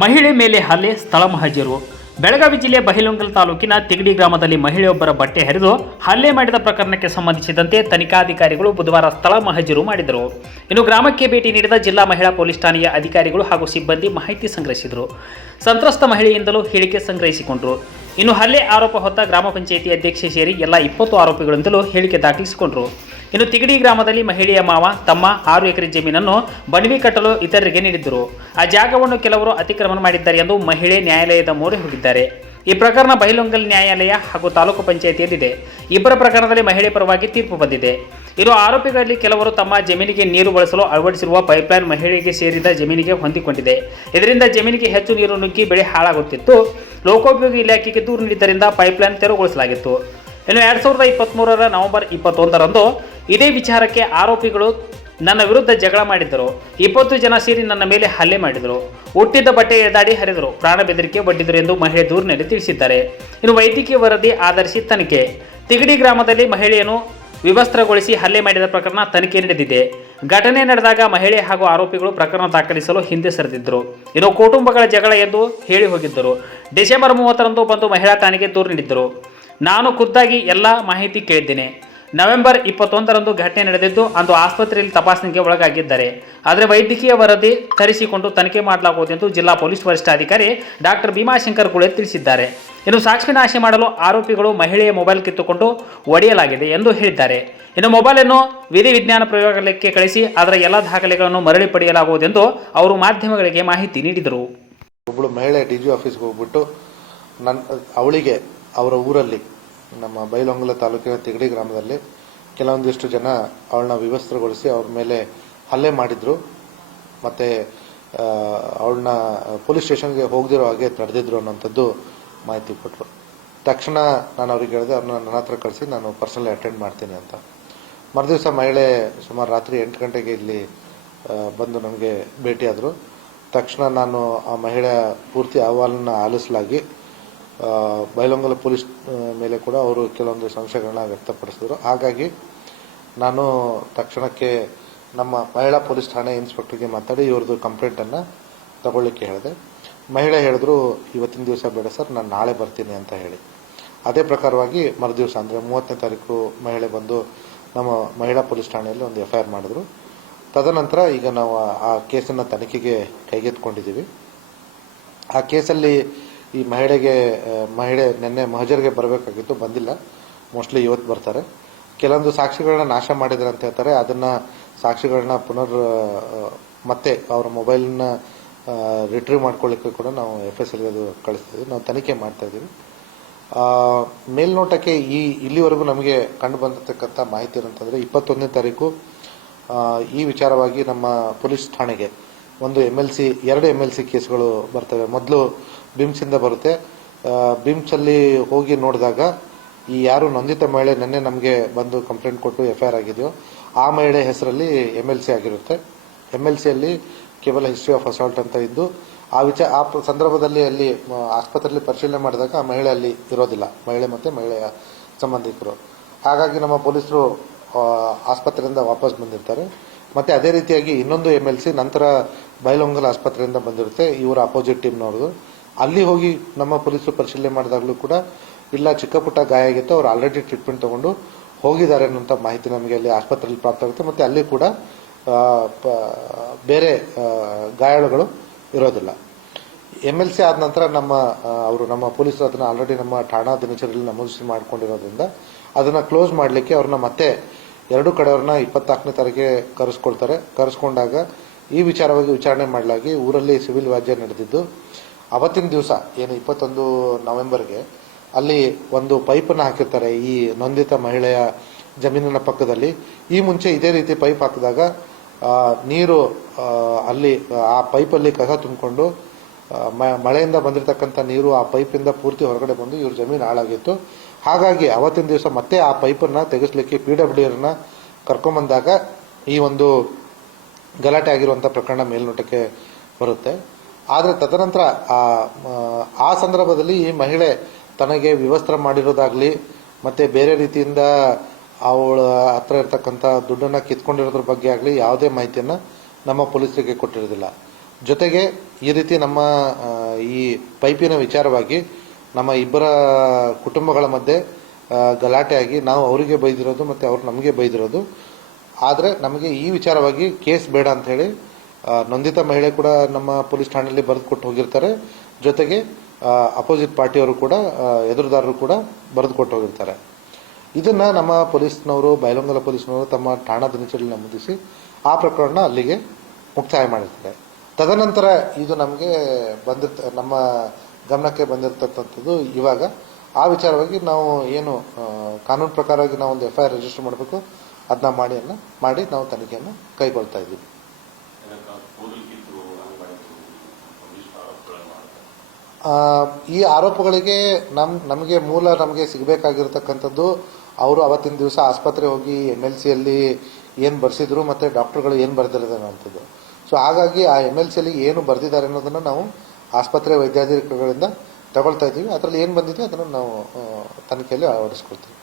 ಮಹಿಳೆ ಮೇಲೆ ಹಲ್ಲೆ, ಸ್ಥಳ ಮಹಜರು. ಬೆಳಗಾವಿ ಜಿಲ್ಲೆ ಬೈಲಹೊಂಗಲ ತಾಲೂಕಿನ ತಿಗಡಿ ಗ್ರಾಮದಲ್ಲಿ ಮಹಿಳೆಯೊಬ್ಬರ ಬಟ್ಟೆ ಹರಿದು ಹಲ್ಲೆ ಮಾಡಿದ ಪ್ರಕರಣಕ್ಕೆ ಸಂಬಂಧಿಸಿದಂತೆ ತನಿಖಾಧಿಕಾರಿಗಳು ಬುಧವಾರ ಸ್ಥಳ ಮಹಜರು ಮಾಡಿದರು. ಇನ್ನು ಗ್ರಾಮಕ್ಕೆ ಭೇಟಿ ನೀಡಿದ ಜಿಲ್ಲಾ ಮಹಿಳಾ ಪೊಲೀಸ್ ಠಾಣೆಯ ಅಧಿಕಾರಿಗಳು ಹಾಗೂ ಸಿಬ್ಬಂದಿ ಮಾಹಿತಿ ಸಂಗ್ರಹಿಸಿದರು. ಸಂತ್ರಸ್ತ ಮಹಿಳೆಯಿಂದಲೂ ಹೇಳಿಕೆ ಸಂಗ್ರಹಿಸಿಕೊಂಡರು. ಇನ್ನು ಹಲ್ಲೆ ಆರೋಪ ಹೊತ್ತ ಗ್ರಾಮ ಪಂಚಾಯಿತಿ ಅಧ್ಯಕ್ಷೆ ಸೇರಿ ಎಲ್ಲ 20 ಆರೋಪಿಗಳಿಂದಲೂ ಹೇಳಿಕೆ ದಾಖಲಿಸಿಕೊಂಡರು. ಇನ್ನು ತಿಗಡಿ ಗ್ರಾಮದಲ್ಲಿ ಮಹಿಳೆಯ ಮಾವ ತಮ್ಮ 6 ಎಕರೆ ಜಮೀನನ್ನು ಬಣವಿ ಕಟ್ಟಲು ಇತರರಿಗೆ ನೀಡಿದ್ದರು. ಆ ಜಾಗವನ್ನು ಕೆಲವರು ಅತಿಕ್ರಮಣ ಮಾಡಿದ್ದಾರೆ ಎಂದು ಮಹಿಳೆ ನ್ಯಾಯಾಲಯದ ಮೊರೆ ಹೋಗಿದ್ದಾರೆ. ಈ ಪ್ರಕರಣ ಬೈಲಹೊಂಗಲ ನ್ಯಾಯಾಲಯ ಹಾಗೂ ತಾಲೂಕು ಪಂಚಾಯಿತಿಯಲ್ಲಿದೆ. ಇಬ್ಬರ ಪ್ರಕರಣದಲ್ಲಿ ಮಹಿಳೆ ಪರವಾಗಿ ತೀರ್ಪು ಬಂದಿದೆ. ಇನ್ನು ಆರೋಪಿಗಳಲ್ಲಿ ಕೆಲವರು ತಮ್ಮ ಜಮೀನಿಗೆ ನೀರು ಬಳಸಲು ಅಳವಡಿಸಿರುವ ಪೈಪ್ಲೈನ್ ಮಹಿಳೆಗೆ ಸೇರಿದ ಜಮೀನಿಗೆ ಹೊಂದಿಕೊಂಡಿದೆ. ಇದರಿಂದ ಜಮೀನಿಗೆ ಹೆಚ್ಚು ನೀರು ನುಗ್ಗಿ ಬೆಳೆ ಹಾಳಾಗುತ್ತಿತ್ತು. ಲೋಕೋಪಯೋಗಿ ಇಲಾಖೆಗೆ ದೂರು ನೀಡಿದ್ದರಿಂದ ಪೈಪ್ಲೈನ್ ತೆರವುಗೊಳಿಸಲಾಗಿತ್ತು. ಇನ್ನು 2023 ನವೆಂಬರ್ 21ರಂದು ಇದೇ ವಿಚಾರಕ್ಕೆ ಆರೋಪಿಗಳು ನನ್ನ ವಿರುದ್ಧ ಜಗಳ ಮಾಡಿದ್ದರು. 20 ಜನ ಸೇರಿ ನನ್ನ ಮೇಲೆ ಹಲ್ಲೆ ಮಾಡಿದರು. ಹುಟ್ಟಿದ್ದ ಬಟ್ಟೆ ಎಳೆದಾಡಿ ಹರಿದರು, ಪ್ರಾಣ ಬೆದರಿಕೆ ಒಡ್ಡಿದರು ಎಂದು ಮಹಿಳೆ ದೂರಿನಲ್ಲಿ ತಿಳಿಸಿದ್ದಾರೆ. ಇನ್ನು ವೈದ್ಯಕೀಯ ವರದಿ ಆಧರಿಸಿ ತನಿಖೆ. ತಿಗಡಿ ಗ್ರಾಮದಲ್ಲಿ ಮಹಿಳೆಯನ್ನು ವಿವಸ್ತ್ರಗೊಳಿಸಿ ಹಲ್ಲೆ ಮಾಡಿದ ಪ್ರಕರಣ ತನಿಖೆ ನಡೆದಿದೆ. ಘಟನೆ ನಡೆದಾಗ ಮಹಿಳೆ ಹಾಗೂ ಆರೋಪಿಗಳು ಪ್ರಕರಣ ದಾಖಲಿಸಲು ಹಿಂದೆ ಸರಿದಿದ್ದರು. ಇನ್ನು ಕುಟುಂಬಗಳ ಜಗಳ ಎಂದು ಹೇಳಿ ಹೋಗಿದ್ದರು. ಡಿಸೆಂಬರ್ 30ರಂದು ಬಂದು ಮಹಿಳಾ ಠಾಣೆಗೆ ದೂರು ನೀಡಿದ್ದರು. ನಾನು ಖುದ್ದಾಗಿ ಎಲ್ಲ ಮಾಹಿತಿ ಕೇಳಿದ್ದೇನೆ. ನವೆಂಬರ್ 21ರಂದು ಘಟನೆ ನಡೆದಿದ್ದು ಅಂದು ಆಸ್ಪತ್ರೆಯಲ್ಲಿ ತಪಾಸಣೆಗೆ ಒಳಗಾಗಿದ್ದಾರೆ. ಆದರೆ ವೈದ್ಯಕೀಯ ವರದಿ ತರಿಸಿಕೊಂಡು ತನಿಖೆ ಮಾಡಲಾಗುವುದು ಎಂದು ಜಿಲ್ಲಾ ಪೊಲೀಸ್ ವರಿಷ್ಠಾಧಿಕಾರಿ ಡಾಕ್ಟರ್ ಭೀಮಾಶಂಕರ್ ಗುಳೆ ತಿಳಿಸಿದ್ದಾರೆ. ಇನ್ನು ಸಾಕ್ಷಿ ನಾಶ ಮಾಡಲು ಆರೋಪಿಗಳು ಮಹಿಳೆಯ ಮೊಬೈಲ್ ಕಿತ್ತುಕೊಂಡು ಒಡೆಯಲಾಗಿದೆ ಎಂದು ಹೇಳಿದ್ದಾರೆ. ಇನ್ನು ಮೊಬೈಲನ್ನು ವಿಧಿವಿಜ್ಞಾನ ಪ್ರಯೋಗಾಲಯಕ್ಕೆ ಕಳಿಸಿ ಅದರ ಎಲ್ಲ ದಾಖಲೆಗಳನ್ನು ಮರಳಿ ಪಡೆಯಲಾಗುವುದೆಂದು ಅವರು ಮಾಧ್ಯಮಗಳಿಗೆ ಮಾಹಿತಿ ನೀಡಿದರು. ಒಬ್ಬಳು ಮಹಿಳೆ ಡಿಜಿ ಆಫೀಸ್ಗೆ ಹೋಗ್ಬಿಟ್ಟು ಅವಳಿಗೆ ಅವರ ಊರಲ್ಲಿ ನಮ್ಮ ಬೈಲಹೊಂಗಲ ತಾಲೂಕಿನ ತಿಗಡಿ ಗ್ರಾಮದಲ್ಲಿ ಕೆಲವೊಂದಿಷ್ಟು ಜನ ಅವಳನ್ನ ವಿವಸ್ತ್ರಗೊಳಿಸಿ ಅವ್ರ ಮೇಲೆ ಹಲ್ಲೆ ಮಾಡಿದ್ರು. ಮತ್ತೆ ಅವಳನ್ನ ಪೊಲೀಸ್ ಸ್ಟೇಷನ್ಗೆ ಹೋಗದಿರೋ ಹಾಗೆ ತಡೆದಿದ್ರು ಅನ್ನೋಂಥದ್ದು ಮಾಹಿತಿ ಕೊಟ್ಟರು. ತಕ್ಷಣ ನಾನು ಅವ್ರಿಗೆ ಹೇಳಿದೆ, ಅವ್ರನ್ನ ನನ್ನ ಹತ್ರ ಕಳಿಸಿ ನಾನು ಪರ್ಸನಲಿ ಅಟೆಂಡ್ ಮಾಡ್ತೀನಿ ಅಂತ. ಮರುದಿವಸ ಮಹಿಳೆ ಸುಮಾರು ರಾತ್ರಿ 8 ಗಂಟೆಗೆ ಇಲ್ಲಿ ಬಂದು ನಮಗೆ ಭೇಟಿಯಾದರು. ತಕ್ಷಣ ನಾನು ಆ ಮಹಿಳೆಯ ಪೂರ್ತಿ ಅಹವಾಲನ್ನು ಆಲಿಸಲಾಗಿ ಬೈಲಹೊಂಗಲ ಪೊಲೀಸ್ ಮೇಲೆ ಕೂಡ ಅವರು ಕೆಲವೊಂದು ಸಂಶಯಗಳನ್ನ ವ್ಯಕ್ತಪಡಿಸಿದ್ರು. ಹಾಗಾಗಿ ನಾನು ತಕ್ಷಣಕ್ಕೆ ನಮ್ಮ ಮಹಿಳಾ ಪೊಲೀಸ್ ಠಾಣೆ ಇನ್ಸ್ಪೆಕ್ಟರ್ಗೆ ಮಾತಾಡಿ ಇವ್ರದ್ದು ಕಂಪ್ಲೇಂಟನ್ನು ತಗೊಳ್ಳಿಕ್ಕೆ ಹೇಳಿದೆ. ಮಹಿಳೆ ಹೇಳಿದ್ರು, ಇವತ್ತಿನ ದಿವಸ ಬೇಡ ಸರ್, ನಾನು ನಾಳೆ ಬರ್ತೀನಿ ಅಂತ ಹೇಳಿ. ಅದೇ ಪ್ರಕಾರವಾಗಿ ಮರುದಿವಸ ಅಂದರೆ 30ನೇ ತಾರೀಕು ಮಹಿಳೆ ಬಂದು ನಮ್ಮ ಮಹಿಳಾ ಪೊಲೀಸ್ ಠಾಣೆಯಲ್ಲಿ ಒಂದು FIR ಮಾಡಿದ್ರು. ತದನಂತರ ಈಗ ನಾವು ಆ ಕೇಸನ್ನು ತನಿಖೆಗೆ ಕೈಗೆತ್ತಿಕೊಂಡಿದ್ದೀವಿ. ಆ ಕೇಸಲ್ಲಿ ಈ ಮಹಿಳೆ ನಿನ್ನೆ ಮಹಜರ್ಗೆ ಬರಬೇಕಾಗಿತ್ತು, ಬಂದಿಲ್ಲ. ಮೋಸ್ಟ್ಲಿ ಇವತ್ತು ಬರ್ತಾರೆ. ಕೆಲವೊಂದು ಸಾಕ್ಷಿಗಳನ್ನ ನಾಶ ಮಾಡಿದ್ರೆ ಅಂತ ಹೇಳ್ತಾರೆ. ಅದನ್ನ ಸಾಕ್ಷಿಗಳನ್ನ ಮತ್ತೆ ಅವರ ಮೊಬೈಲ್ನ ರಿಟ್ರೀವ್ ಮಾಡ್ಕೊಳ್ಳಿಕ್ಕೆ ಕೂಡ ನಾವು FSL ಅದು ಕಳಿಸ್ತಿದ್ದೀವಿ. ನಾವು ತನಿಖೆ ಮಾಡ್ತಾ ಇದ್ದೀವಿ. ಮೇಲ್ನೋಟಕ್ಕೆ ಇಲ್ಲಿವರೆಗೂ ನಮಗೆ ಕಂಡು ಬಂದಿರತಕ್ಕಂಥ ಮಾಹಿತಿ ಏನಂತಂದ್ರೆ 21ನೇ ತಾರೀಕು ಈ ವಿಚಾರವಾಗಿ ನಮ್ಮ ಪೊಲೀಸ್ ಠಾಣೆಗೆ ಒಂದು ಎರಡು MLC ಕೇಸ್ಗಳು ಬರ್ತವೆ. ಮೊದಲು ಬಿಮ್ಸಿಂದ ಬರುತ್ತೆ. ಬಿಮ್ಸಲ್ಲಿ ಹೋಗಿ ನೋಡಿದಾಗ ಈ ಯಾರು ನೊಂದಿತ ಮಹಿಳೆ ನಿನ್ನೆ ನಮಗೆ ಬಂದು ಕಂಪ್ಲೇಂಟ್ ಕೊಟ್ಟು FIR ಆಗಿದೆಯೋ ಆ ಮಹಿಳೆ ಹೆಸರಲ್ಲಿ MLC ಆಗಿರುತ್ತೆ. MLCಯಲ್ಲಿ ಕೇವಲ ಹಿಸ್ಟ್ರಿ ಆಫ್ ಅಸಾಲ್ಟ್ ಅಂತ ಇದ್ದು ಆ ಸಂದರ್ಭದಲ್ಲಿ ಅಲ್ಲಿ ಆಸ್ಪತ್ರೆಯಲ್ಲಿ ಪರಿಶೀಲನೆ ಮಾಡಿದಾಗ ಆ ಮಹಿಳೆ ಅಲ್ಲಿ ಇರೋದಿಲ್ಲ, ಮಹಿಳೆ ಮತ್ತೆ ಮಹಿಳೆಯ ಸಂಬಂಧಿಕರು. ಹಾಗಾಗಿ ನಮ್ಮ ಪೊಲೀಸರು ಆಸ್ಪತ್ರೆಯಿಂದ ವಾಪಸ್ ಬಂದಿರ್ತಾರೆ. ಮತ್ತೆ ಅದೇ ರೀತಿಯಾಗಿ ಇನ್ನೊಂದು MLC ನಂತರ ಬೈಲಹೊಂಗಲ ಆಸ್ಪತ್ರೆಯಿಂದ ಬಂದಿರುತ್ತೆ, ಇವರ ಅಪೋಸಿಟ್ ಟೀಮ್ನವ್ರದ್ದು. ಅಲ್ಲಿ ಹೋಗಿ ನಮ್ಮ ಪೊಲೀಸರು ಪರಿಶೀಲನೆ ಮಾಡಿದಾಗಲೂ ಕೂಡ ಇಲ್ಲ, ಚಿಕ್ಕ ಪುಟ್ಟ ಗಾಯ ಆಗಿತ್ತು, ಅವ್ರು ಆಲ್ರೆಡಿ ಟ್ರೀಟ್ಮೆಂಟ್ ತಗೊಂಡು ಹೋಗಿದ್ದಾರೆ ಅನ್ನೋಂಥ ಮಾಹಿತಿ ನಮಗೆ ಅಲ್ಲಿ ಆಸ್ಪತ್ರೆಯಲ್ಲಿ ಪ್ರಾಪ್ತ ಆಗುತ್ತೆ. ಮತ್ತೆ ಅಲ್ಲಿ ಕೂಡ ಬೇರೆ ಗಾಯಾಳುಗಳು ಇರೋದಿಲ್ಲ. MLC ಆದ ನಂತರ ನಮ್ಮ ಪೊಲೀಸರು ಅದನ್ನ ಆಲ್ರೆಡಿ ನಮ್ಮ ಠಾಣಾ ದಿನಚರಿಯಲ್ಲಿ ನಮೂದಿಸಿ ಮಾಡ್ಕೊಂಡಿರೋದ್ರಿಂದ ಅದನ್ನ ಕ್ಲೋಸ್ ಮಾಡಲಿಕ್ಕೆ ಅವ್ರನ್ನ ಮತ್ತೆ 2 ಕಡೆಯವ್ರನ್ನ 24ನೇ ತಾರೀಕಿಗೆ ಕರೆಸ್ಕೊಂಡಾಗ ಈ ವಿಚಾರವಾಗಿ ವಿಚಾರಣೆ ಮಾಡಲಾಗಿ ಊರಲ್ಲಿ ಸಿವಿಲ್ ವ್ಯಾಜ್ಯ ನಡೆದಿದ್ದು ಅವತ್ತಿನ ದಿವಸ ಏನು 21 ನವೆಂಬರ್ಗೆ ಅಲ್ಲಿ ಒಂದು ಪೈಪನ್ನು ಹಾಕಿರ್ತಾರೆ ಈ ನೊಂದಿತ ಮಹಿಳೆಯ ಜಮೀನಿನ ಪಕ್ಕದಲ್ಲಿ. ಈ ಮುಂಚೆ ಇದೇ ರೀತಿ ಪೈಪ್ ಹಾಕಿದಾಗ ನೀರು ಅಲ್ಲಿ ಆ ಪೈಪಲ್ಲಿ ಕಸ ತುಂಬಿಕೊಂಡು ಮಳೆಯಿಂದ ಬಂದಿರತಕ್ಕಂಥ ನೀರು ಆ ಪೈಪಿಂದ ಪೂರ್ತಿ ಹೊರಗಡೆ ಬಂದು ಇವ್ರ ಜಮೀನು ಹಾಳಾಗಿತ್ತು. ಹಾಗಾಗಿ ಅವತ್ತಿನ ದಿವಸ ಮತ್ತೆ ಆ ಪೈಪನ್ನು ತೆಗೆಸಲಿಕ್ಕೆ PWDರನ್ನ ಕರ್ಕೊಂಡ್ಬಂದಾಗ ಈ ಒಂದು ಗಲಾಟೆ ಆಗಿರುವಂಥ ಪ್ರಕರಣ ಮೇಲ್ನೋಟಕ್ಕೆ ಬರುತ್ತೆ. ಆದರೆ ತದನಂತರ ಆ ಸಂದರ್ಭದಲ್ಲಿ ಈ ಮಹಿಳೆ ತನಗೆ ವಿವಸ್ತ್ರ ಮಾಡಿರೋದಾಗ್ಲಿ ಮತ್ತೆ ಬೇರೆ ರೀತಿಯಿಂದ ಅವಳ ಹತ್ರ ಇರ್ತಕ್ಕಂಥ ದುಡ್ಡನ್ನು ಕಿತ್ಕೊಂಡಿರೋದ್ರ ಬಗ್ಗೆ ಆಗಲಿ ಯಾವುದೇ ಮಾಹಿತಿಯನ್ನು ನಮ್ಮ ಪೊಲೀಸರಿಗೆ ಕೊಟ್ಟಿರೋದಿಲ್ಲ. ಜೊತೆಗೆ ಈ ರೀತಿ ನಮ್ಮ ಈ ಪೈಪಿನ ವಿಚಾರವಾಗಿ ನಮ್ಮ ಇಬ್ಬರ ಕುಟುಂಬಗಳ ಮಧ್ಯೆ ಗಲಾಟೆಯಾಗಿ ನಾವು ಅವರಿಗೆ ಬೈದಿರೋದು ಮತ್ತು ಅವ್ರು ನಮಗೆ ಬೈದಿರೋದು. ಆದರೆ ನಮಗೆ ಈ ವಿಚಾರವಾಗಿ ಕೇಸ್ ಬೇಡ ಅಂತ ಹೇಳಿ ನೊಂದಿತ ಮಹಿಳೆ ಕೂಡ ನಮ್ಮ ಪೊಲೀಸ್ ಠಾಣೆಯಲ್ಲಿ ಬರೆದು ಕೊಟ್ಟು ಹೋಗಿರ್ತಾರೆ. ಜೊತೆಗೆ ಅಪೋಸಿಟ್ ಪಾರ್ಟಿಯವರು ಕೂಡ ಎದುರುದಾರರು ಕೂಡ ಬರೆದು ಕೊಟ್ಟು ಹೋಗಿರ್ತಾರೆ. ಇದನ್ನ ನಮ್ಮ ಪೊಲೀಸ್ನವರು, ಬೈಲಹೊಂಗಲ ಪೊಲೀಸ್ನವರು ತಮ್ಮ ಠಾಣಾ ದಿನಚರಿಯಲ್ಲಿ ನಮೂದಿಸಿ ಆ ಪ್ರಕರಣ ಅಲ್ಲಿಗೆ ಮುಕ್ತಾಯ ಮಾಡಿರ್ತಾರೆ. ತದನಂತರ ಇದು ನಮಗೆ ನಮ್ಮ ಗಮನಕ್ಕೆ ಬಂದಿರತಕ್ಕಂಥದ್ದು ಇವಾಗ ಆ ವಿಚಾರವಾಗಿ ನಾವು ಏನು ಕಾನೂನು ಪ್ರಕಾರವಾಗಿ ನಾವು ಒಂದು FIR ರಿಜಿಸ್ಟರ್ ಮಾಡಬೇಕು, ಅದನ್ನ ಮಾಡಿ ನಾವು ತನಿಖೆಯನ್ನು ಕೈಗೊಳ್ತಾ ಇದ್ದೀವಿ. ಈ ಆರೋಪಗಳಿಗೆ ನಮಗೆ ಸಿಗಬೇಕಾಗಿರ್ತಕ್ಕಂಥದ್ದು ಅವರು ಅವತ್ತಿನ ದಿವಸ ಆಸ್ಪತ್ರೆ ಹೋಗಿ MLCಯಲ್ಲಿ ಏನು ಬರೆಸಿದ್ರು ಮತ್ತು ಡಾಕ್ಟರ್ಗಳು ಏನು ಬರೆದಿರೋದು ಅಂಥದ್ದು. ಸೊ ಹಾಗಾಗಿ ಆ MLCಯಲ್ಲಿ ಏನು ಬರೆದಿದ್ದಾರೆ ಅನ್ನೋದನ್ನು ನಾವು ಆಸ್ಪತ್ರೆ ವೈದ್ಯಾಧಿಕಾರಿಗಳಿಂದ ತಗೊಳ್ತಾ ಇದ್ದೀವಿ. ಅದರಲ್ಲಿ ಏನು ಬಂದಿದೆ ಅದನ್ನು ನಾವು ತನಿಖೆಯಲ್ಲಿ ಅಳವಡಿಸ್ಕೊಳ್ತೀವಿ.